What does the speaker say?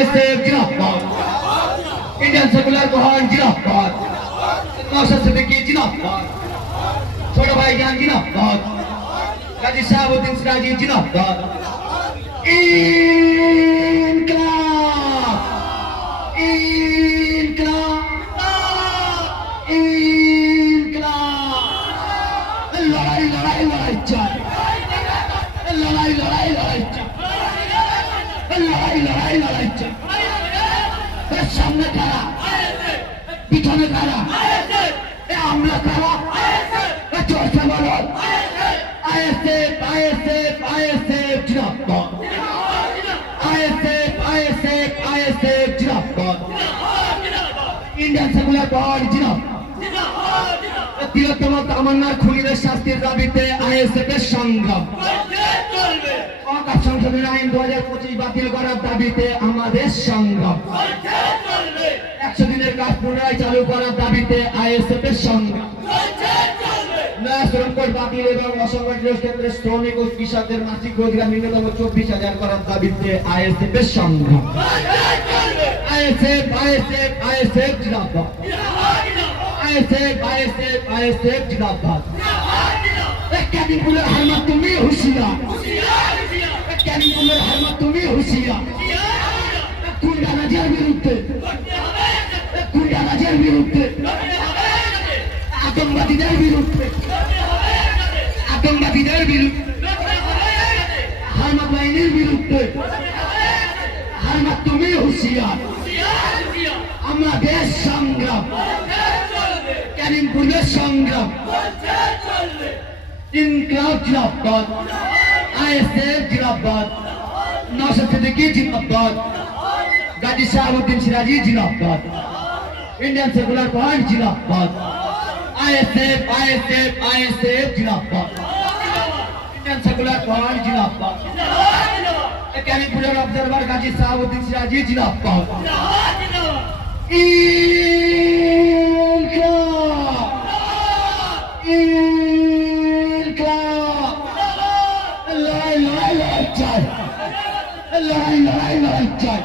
ISF जिंदाबाद, Indian secular front जिंदाबाद, नौशाद सिद्दीकी जिंदाबाद, छोटा भाई जान जिंदाबाद, गाजी शहाबुद्दीन सिराजी जिंदाबाद। इनकलाब, इनकलाब, इनकलाब, लड़ाई लड़ाई लड़ाई चल, लड़ाई लड़ाई लड़ाई चल, लड़ाई लड़ाई लड़ाई चल। सामने खड़ा, পিছনে কারা, আমরা কারা, চোর সে বলো आईएसएफ आईएसएफ आईएसएफ जिंदाबाद, आईएसएफ आईएसएफ आईएसएफ जिंदाबाद, इंडियन सेकुलर फ्रंट जिंदाबाद। তিলোত্তমা তামান্নার খুনিদের শাস্তির দাবিতে আইএসএফ এর সংগ্রাম। অকাপ সংশোধনী আইন 2025 বাতিল করার দাবিতে আমাদের সংগ্রাম। 100 দিনের কাজ পুনরায় চালু করার দাবিতে আইএসএফ এর সংগ্রাম। নয়া শ্রম কোড বাতিল এবং অসংগঠিত ক্ষেত্রে শ্রমিক ও কৃষকদের মাসিক রোজগার ন্যূনতম 24,000 করার দাবিতে আইএসএফ এর সংগ্রাম। আইএসএফ আইএসএফ আইএসএফ জিন্দাবাদ, आईएसएफ आईएसएफ आईएसएफ जिंदाबाद। कैनिपुलर हरमत तुम्हें होशियार, कैनिपुलर हरमत तुम्हें होशियार। कुंडा नजर विरुद्धে, कुंडा नजर विरुद्धে, आतंकवादীদের বিরুদ্ধে, आतंकवादীদের বিরুদ্ধে, हरमत বাহিনীর বিরুদ্ধে, हरमत तुम्हें होशियार। আমাদের সংগ্রাম, कैनिपुलर संग्राम, इनकलाब जिंदाबाद, आईएसएफ जिंदाबाद, नौशाद सिद्दीकी जिंदाबाद, गाजी शहाबुद्दीन सिराजी जिंदाबाद, इंडियन सेकुलर फ्रंट जिंदाबाद, आईएसएफ आईएसएफ आईएसएफ जिंदाबाद, इंडियन सेकुलर फ्रंट जिंदाबाद, कैनिपुलर ऑब्जर्वर गाजी शहाबुद्दीन सिराजी जिंदाबाद। लड़ाई लड़ाई लड़ाई चल, लड़ाई लड़ाई लड़ाई चल।